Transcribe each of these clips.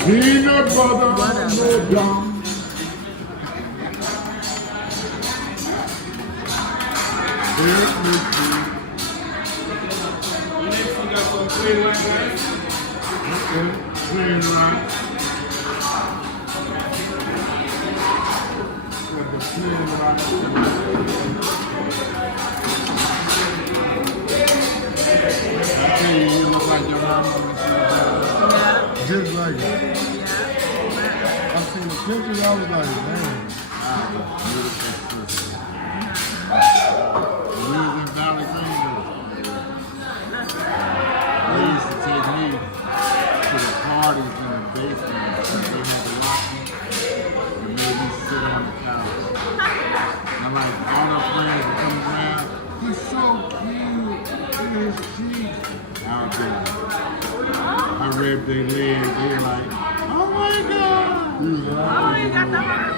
Peanut butter, no dumb. Next we got some plain rice, guys. Okay, plain rice. Got the plain rice. Okay, you look like your mama. Yeah. Just like it. Yeah. I seen the pictures, I was like, man. They used to take me to the parties in the basement because they had to lock me and made me sit on the couch. And I'm like, all our friends would come around, he's so cute, look at his cheeks. Out there. I ripped their legs, they were like, oh my God. Oh, you got the heart.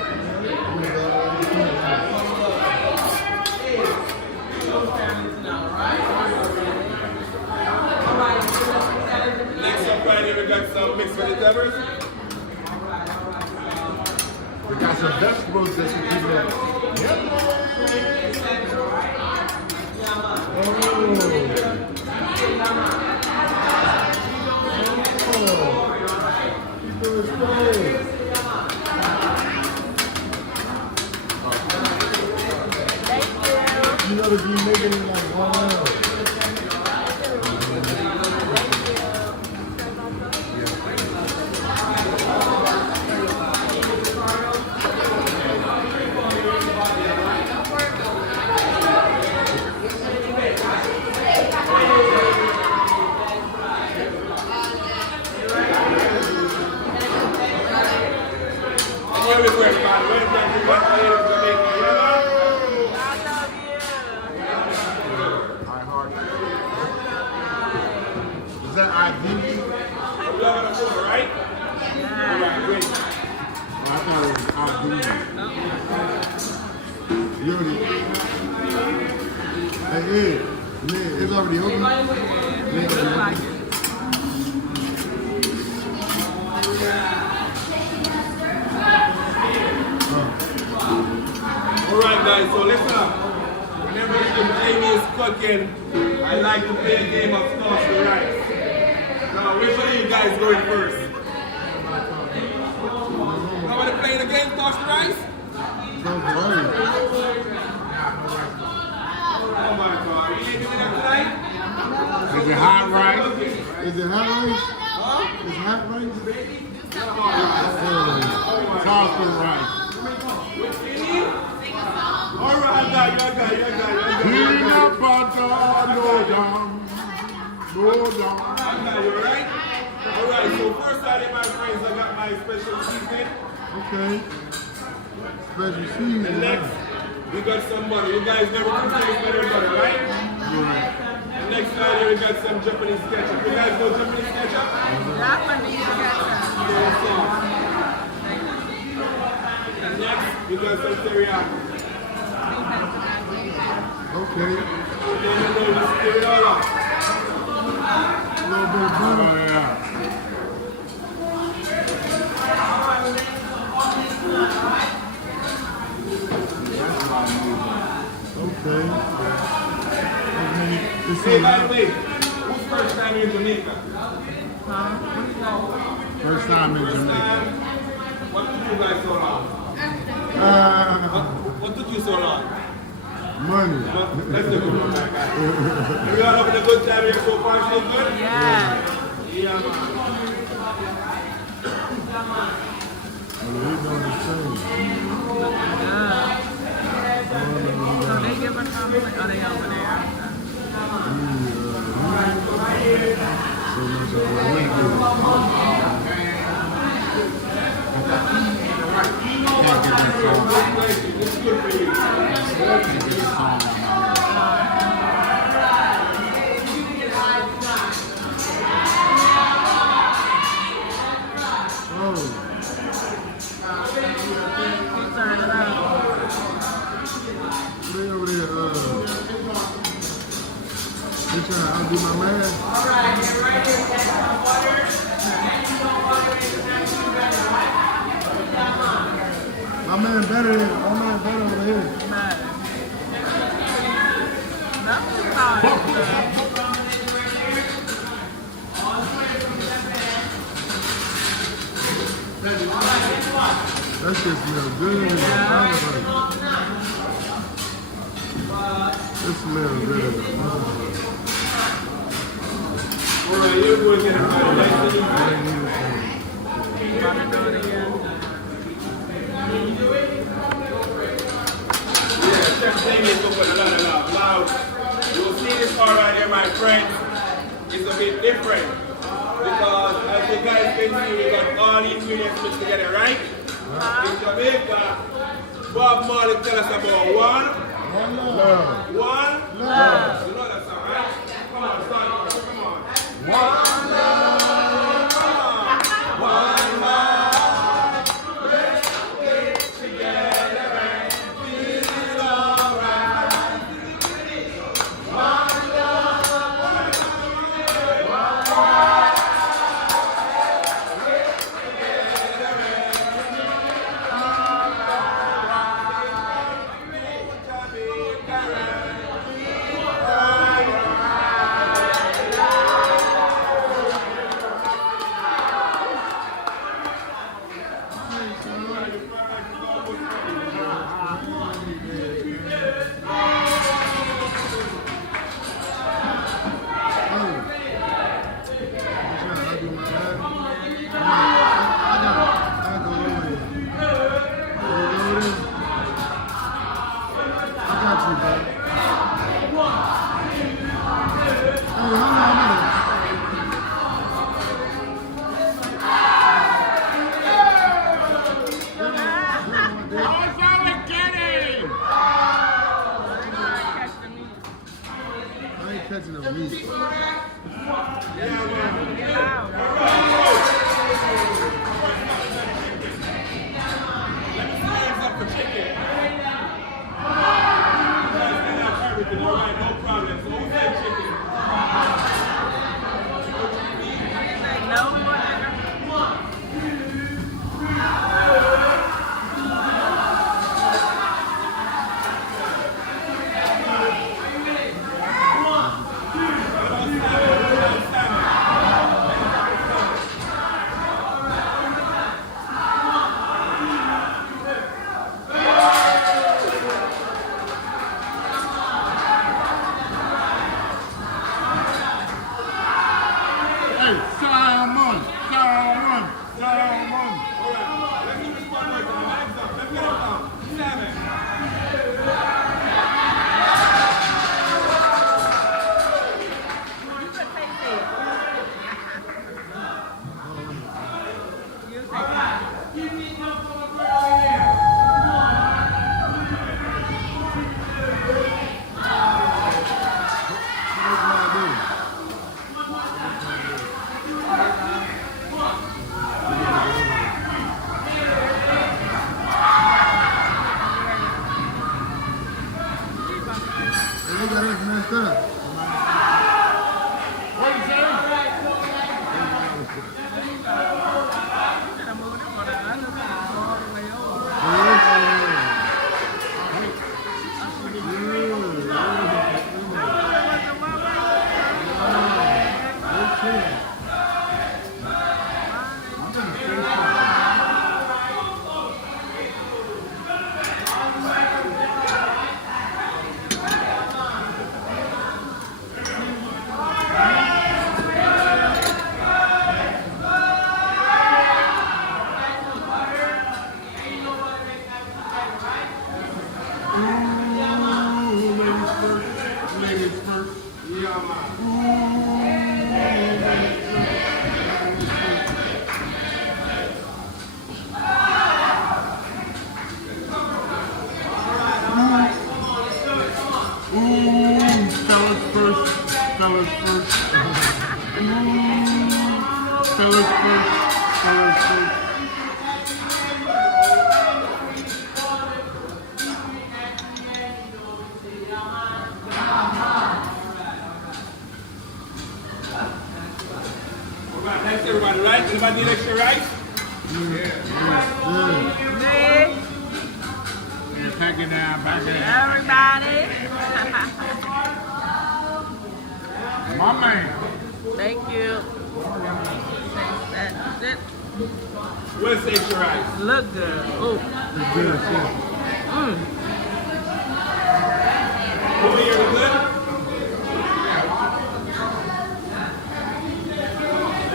Next up right here, we got some mixed vegetables. We got some vegetables that you keep in. Yep. You know, to be making it like 1 hour. Is that ID? Right? Yeah. Alright, great. I thought it was ID. You already. Hey, Ed, it's already open. It's already open. Alright guys, so listen up. Whenever Jamie is cooking, I like to play a game of toss the rice. Now, which one of you guys going first? Nobody playing the game, toss the rice? Toss the rice. Oh my God, you ain't doing that tonight? Is it hot rice? Is it hot rice? Huh? Is it hot rice? Toss the rice. Alright, guys. Peanut butter, no dumb. No dumb. You alright? Alright, so first out of my friends, I got my special seasoning. Okay. Special seasoning. And next, we got some butter. You guys never taste better butter, right? Yeah. And next out here, we got some Japanese ketchup. You guys know Japanese ketchup? Japanese ketchup. And next, we got some teriyaki. Okay. And then we'll just stir it all up. A little bit of butter. Oh, yeah. Okay. Hey, by the way, who's first time in Jamaica? First time in First Jamaica. time. What took you guys so long? What took you so long? Money. Let's look at one back. You all having a good time here so far? So good? Yeah. Yeah, man. We're doing the same. So they give us some, are they over there? So much of what we do. Can't get this song. It's good for you. Can't get this song. Turn it up. Over there, they trying to outdo my man. All right, get ready. better than over here. Man. That's just how it is. That shit smells good. It smells good. Alright, you're going to get it. Yeah, Chef Jamie's open a lot loud. You'll see this part right here, my friends. It's a bit different. Because as you guys can see, we got all the ingredients mixed together, right? In Jamaica, Bob Marley tell us about one love. One love. You know that song, right? Come on, son. Come on. One love. Come on. One love. Let's get together and feel alright. One love. Catching the meat. Thanks everybody, right? Everybody need extra rice? Yeah. Pack it down, back it down. Everybody. My man. Thank you. That's it. We'll say your rice. Look good. Ooh. It's good, yeah. Over here, we good?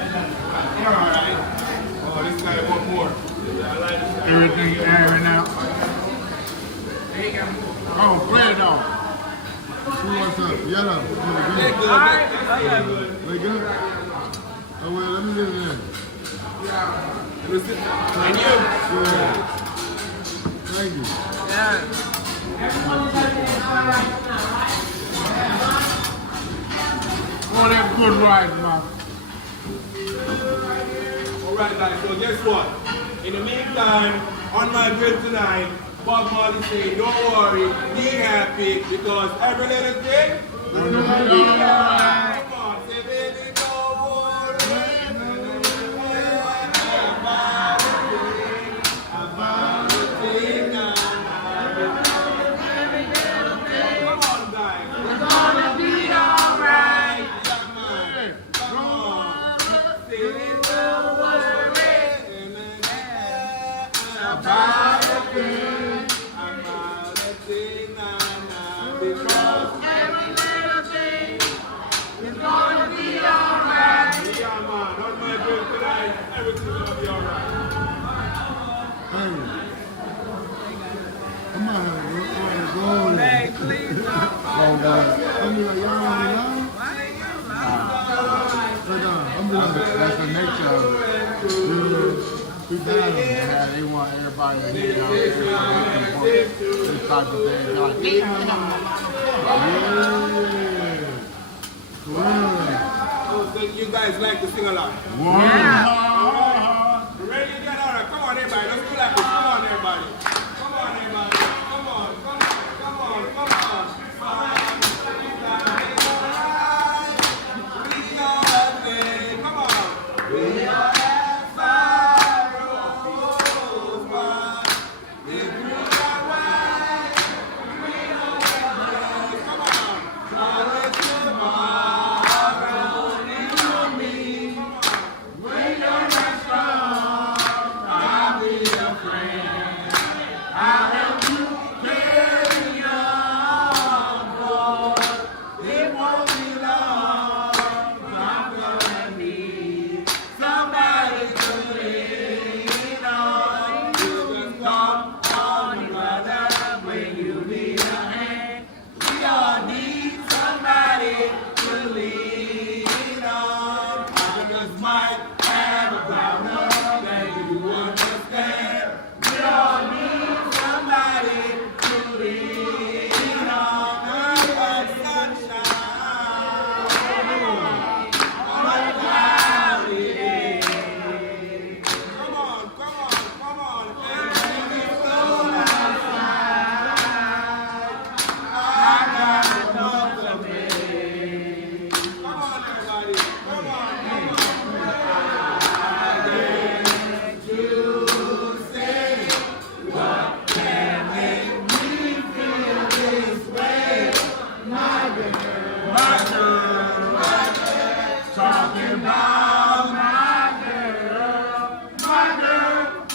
Alright. Oh, this guy want more. I like this guy. Everything airing out. Oh, play it off. See what's up. Yellow. They Good. good. Alright. They good. They good? Oh, well, let me get it in. And you? Yeah. Thank you. Yeah. Oh, that good rice, man. Alright guys, so guess what? In the meantime, on my grill tonight, Bob Marley say, don't worry, be happy, because every little thing, come on, say baby, don't worry. About the thing now. Come on guys. It's gonna be alright. Yeah, man. Come on. Say don't worry. About the thing. About the thing now. Because Every little thing is gonna be alright. yeah, man. On my grill tonight, everything's gonna be alright. Hey. Come on, go. Hey, please don't. Go down. I'm like, y'all on the line? Why are you I'm just that's the nature of it. We got them. They want everybody to hit out there. This type of thing. Like, So you guys like to sing a lot? Yeah. Ready to get on? Come on, everybody. Let's do like this. Come on, everybody. Come on, everybody. Come on, come on, come on, come on. Come on. We are fire, rose, fire. If we are white, we are white. Come on. Solid tomorrow, you and me. Come on. When you're not strong, I'll be your friend. I'll help you carry on, boy. It won't be long. I'm gonna need somebody to lean on. You can call on your brother when you need a hand. We all need somebody to lean on. I just might have a problem that you understand. We all need somebody to lean on. Like sunshine on a cloudy day. Come on, come on, come on. Everything is cold outside. I got enough of it. Come on, everybody. Come on, come on. I get to say what can make me feel this way. My girl, my girl, my girl. Talking about my girl, my girl.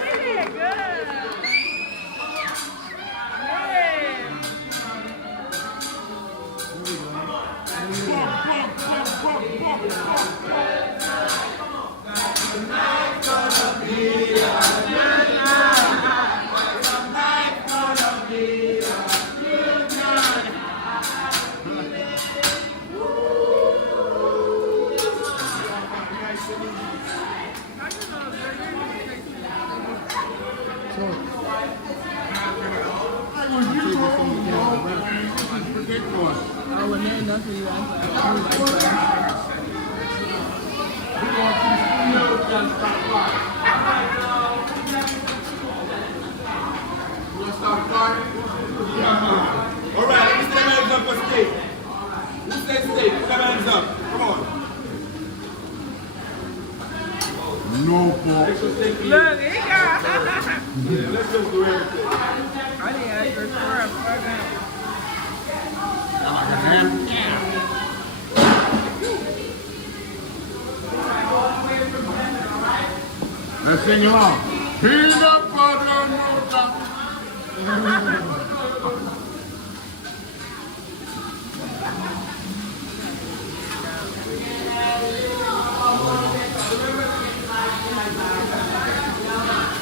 Really good. Ridiculous. Oh, and then that's what you All right, let me see the hands up for steak. Who says steak? Put them hands up. Come on. No fault. Extra steak for you. Look, he got Yeah, let's just do everything. I didn't ask for scrub. Like a damn yeah. Let's sing along. Peanut butter mocha.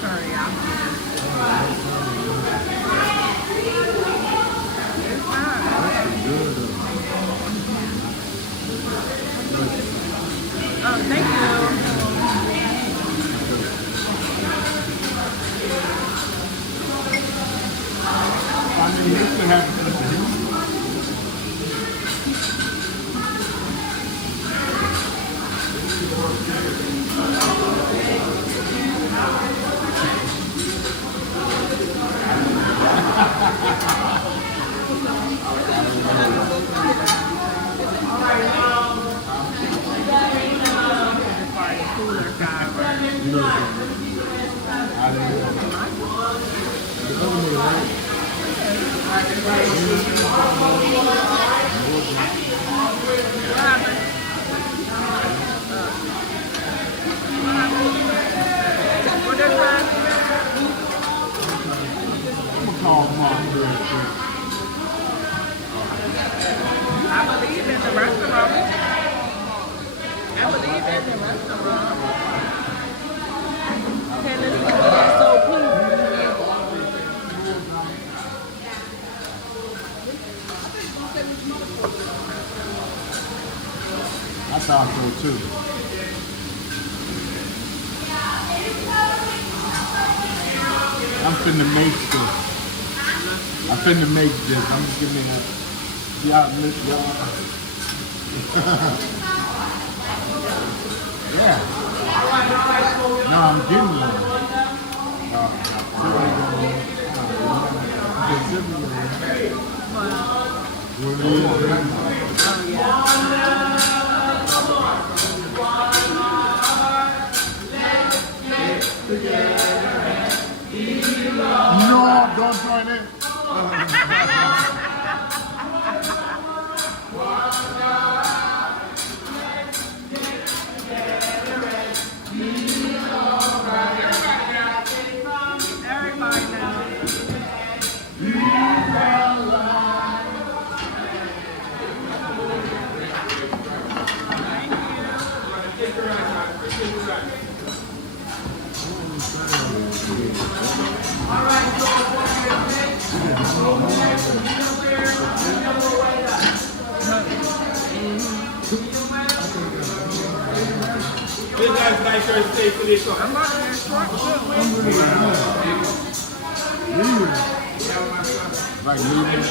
Sorry, y'all. It's not. Oh, thank you. I mean, this could happen to you. Cooler guy, right? What happened? What did that? I believe in the restaurant. I believe in the restaurant. Okay, let's go. So please. I thought so too. I'm finna make this. I'm finna make this. I'm just giving it. Y'all miss y'all. Yeah. No, I'm getting one. No, don't join in. Everybody now. You guys like your steak to this one? I'm about to get short too. Like medium.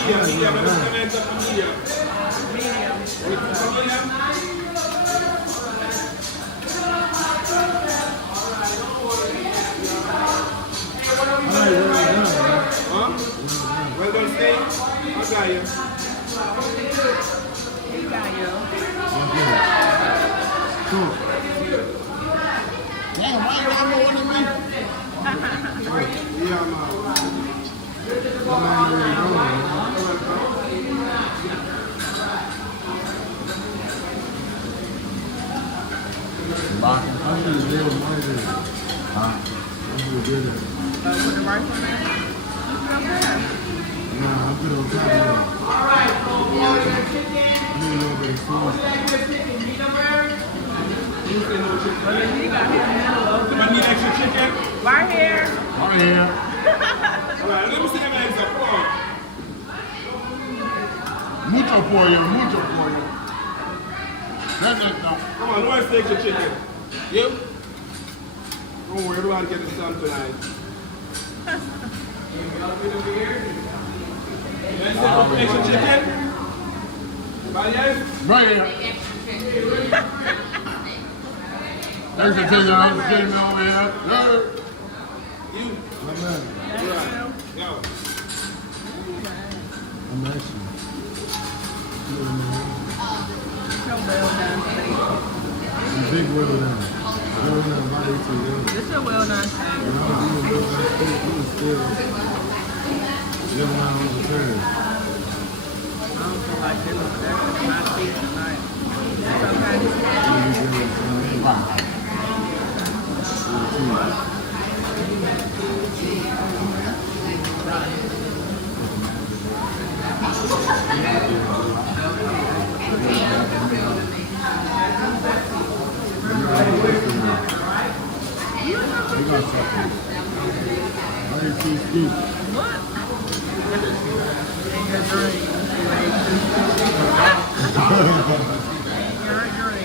Huh? Well done steak? I got you. He got you. Cool. Damn, why you don't know what it means? Yeah, man. With the rice on there? Well, he got his middle open. I need extra chicken. Right here. Oh, yeah. Alright, let me see them eggs up. Come on. Mucho pollo, mucho pollo. That's it, no. Come on, who wants to take the chicken? You? Don't worry, everybody get the sun tonight. You guys take extra chicken? Anybody else? Right here. There's the chicken over here. Yeah. You? Amen. Right. Go. I'm asking. So well done, please. Big well done. This is a well-done steak. I don't feel like this, but that's my feet tonight. It's what? Ain't your dream.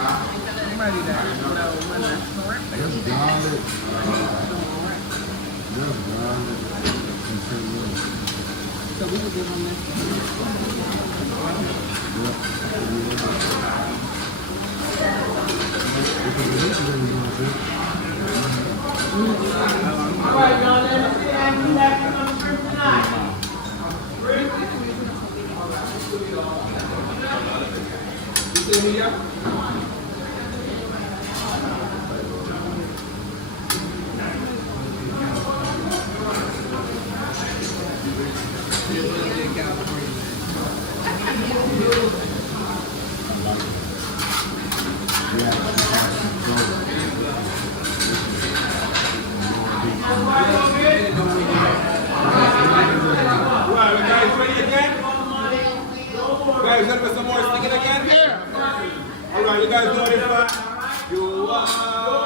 I'm ready to know when the shrimp is. So we will give them this. All right, y'all, let me see that on the shrimp tonight. You see me, yeah? Guys, let me some more sticking again? Yeah. Alright, you guys know this one? You are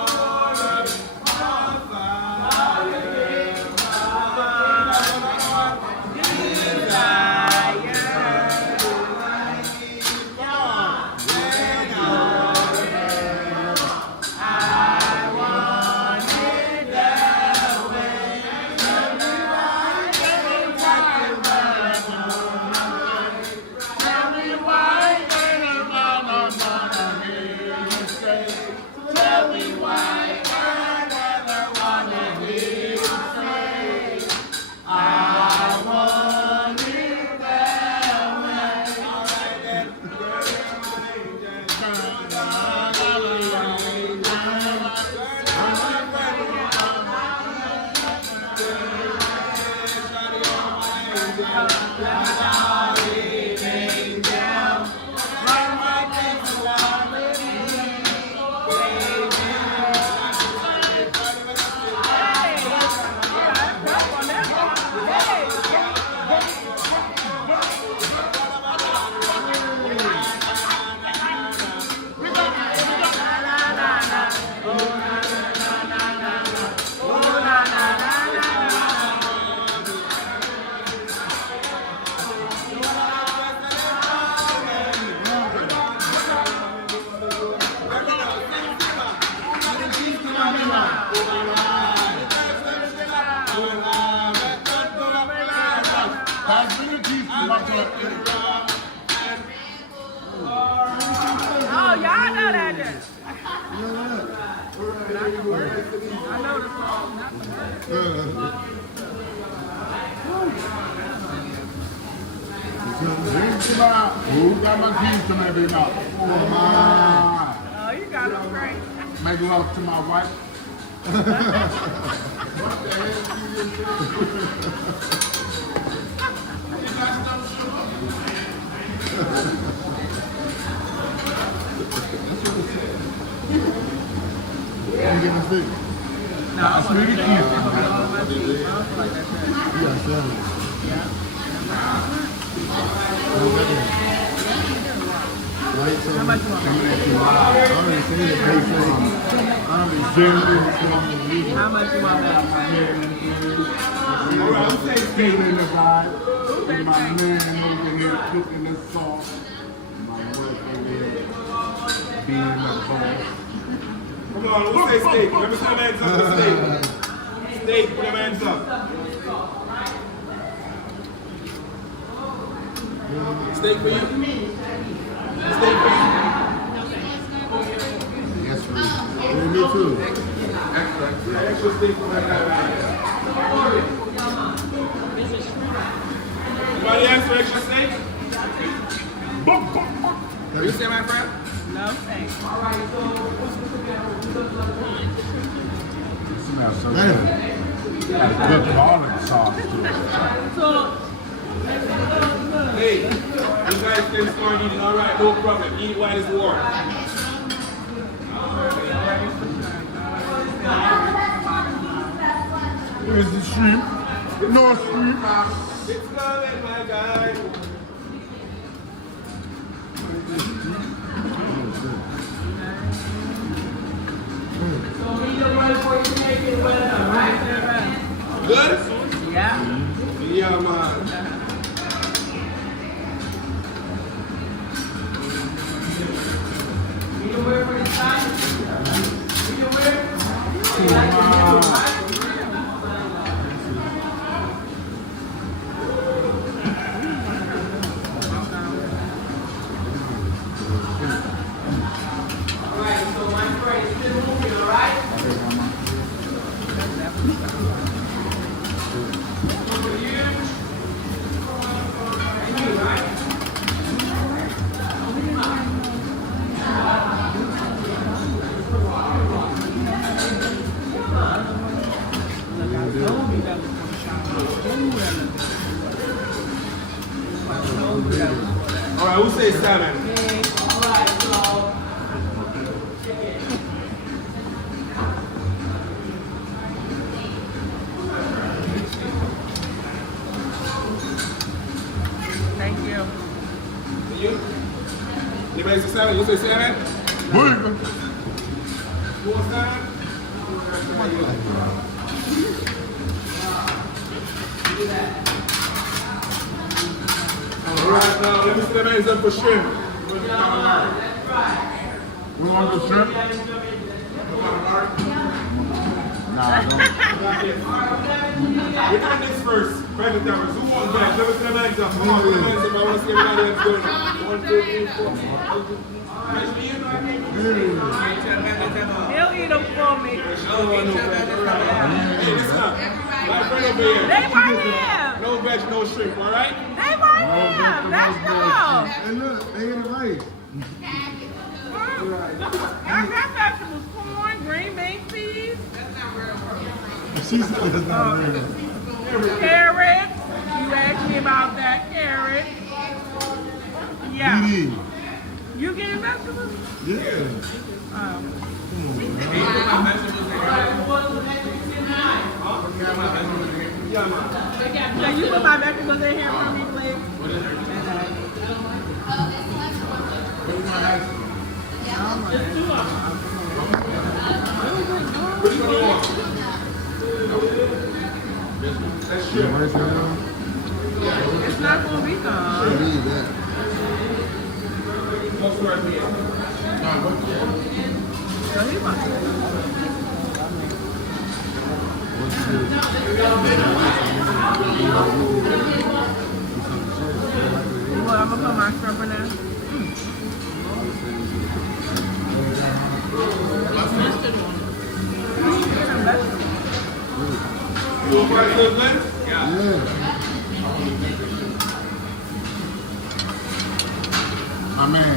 Oh, y'all know that then. I know the song, not the word. Who got my keys to maybe not? Oh, my. Oh, you got them great. Make love to my wife. I'm getting a stick. No, I'm really cute. How much you want? How much you want that? Feeling the vibe. And my man over here cooking this sauce. My wife over here being my boss. Come on, who say steak? Let me see the hands up for steak. Steak, put them hands up. Steak for you? Steak for you? Yes, for me too. Extra steak for that guy. Anybody else for extra steak? You say, my friend? No, Okay. Smells so good. Good garlic sauce too. So, Hey, you guys can start eating. All right, no problem. Eat while it's warm. Here's the shrimp. No shrimp. It's coming, my guy. Good? yeah. Yeah, man. All right, who says salmon? Thank you. You? Anybody say salmon? You say salmon? Burger. You want salmon? All right, now let me see the names up for shrimp. We want the shrimp? Nah, don't. We're doing this first. Vegetarians. Who wants that? Let me see the names up. Come on, put the names up. I want to see everybody else doing it. 1, 2, 3, 4. He'll eat them for me. Hey, listen up. My friend over here. They right here. No veg, no shrimp, all right? They right here. Let's go. Hey, look, they in the rice. I got vegetables, corn, green beans, peas, She said it's not real. carrots. You asked me about that carrot. Yeah. Dee Dee. You getting vegetables? Yeah. Yeah, you put my vegetables in here for me, please. Which one you want? That's shrimp. It's not gonna be gone. What's right here? So he wants it. Well, I'm gonna put my shrimp in there. You want fried good lettuce? Yeah. My man,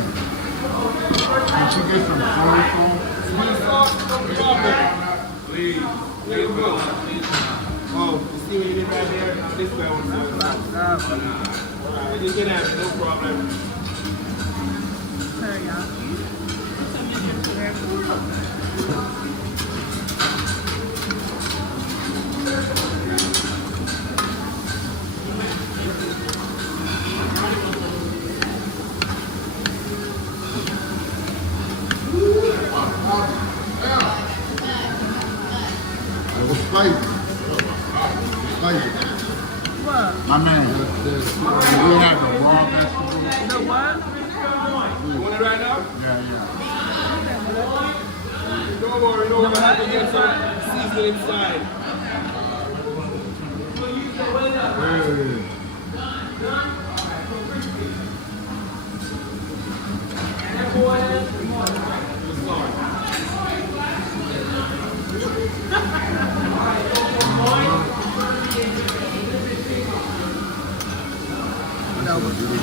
can she get some soy sauce? Sweet sauce? No problem. Please. There you go. Oh, you see what you did right there? Now this guy wants soy sauce. Alright, you can have it, no problem. Teriyaki. It was spicy. Spicy. What? My man, we have the raw vegetables. The what? You want it right now? Yeah. Don't worry, don't worry. I have to get some seasoning inside.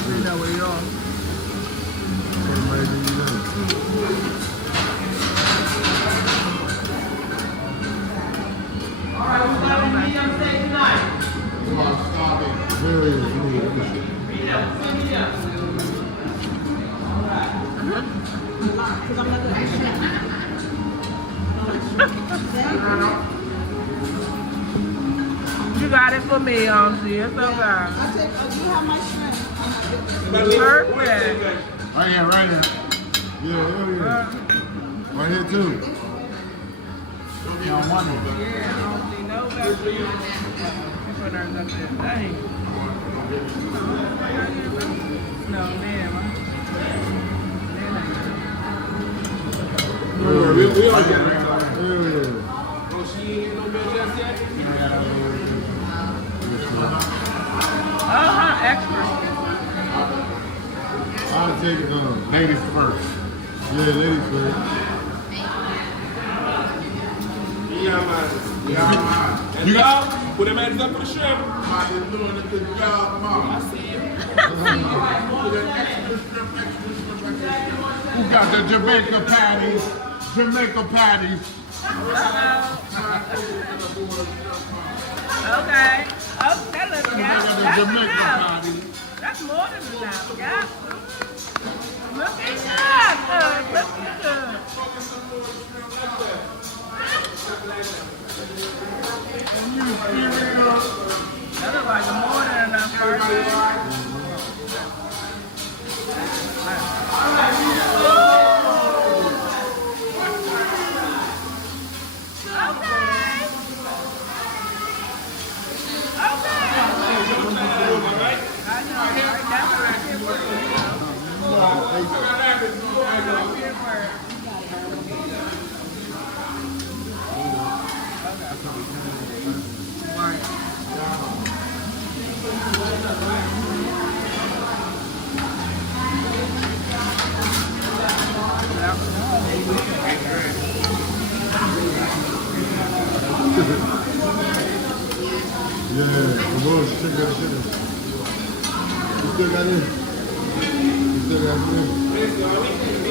You know what you're on. You got it for me, see, it's okay. You have my shrimp. Perfect. Right here, right here. Yeah, hell yeah. Right here too. You don't want it. Yeah, I don't see no better. Dang. No, man. We all get it. Hell yeah. Oh, she ain't no bed just yet? Extra. I'll take it Ladies first. Yeah, ladies first. Yeah, man. Yeah, And y'all, put them hands up for the shrimp. man. You're doing a good job, Mom. I see you. Who got the Jamaica patties? Jamaica patties. Okay. Oh, that looks Who good. got the That's Jamaica enough. patties? That's more than enough. Yeah. Looking good. Looking good. That looks like more than enough for Yeah, come on, sugar. You still got it? You still got it?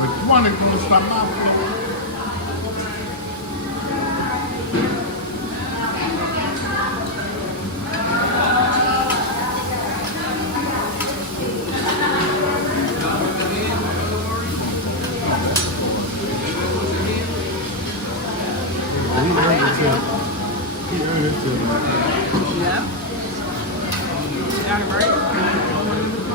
Which one is going to stop out? He earned it too. Yeah. Got it right.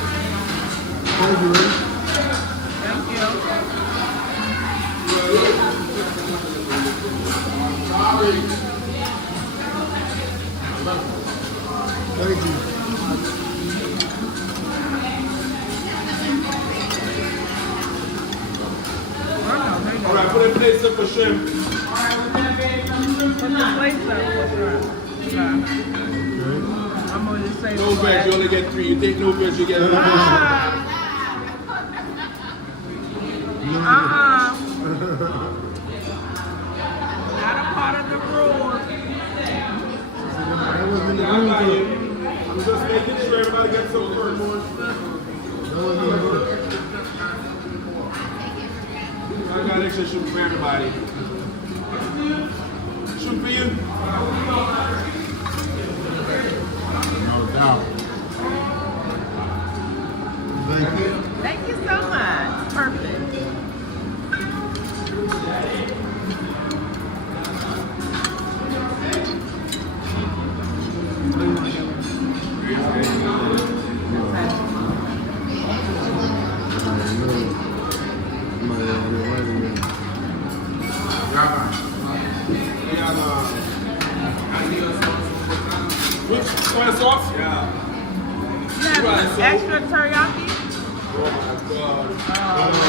Thank you, Rick. Thank you. Thank you. All right, put in place up for shrimp. Put the plates up for sure. Okay. I'm going to say No veg, you only get 3. You take no veg, you get 1. Not a part of the rules. That wasn't in the I room, got though. you. I'm just making sure everybody gets some first. That wasn't in the room. I got extra shrimp for everybody. Shrimp for you? No doubt. Thank you. Thank you so much. Perfect. Which soy sauce? Yeah. You have extra teriyaki? Oh my God.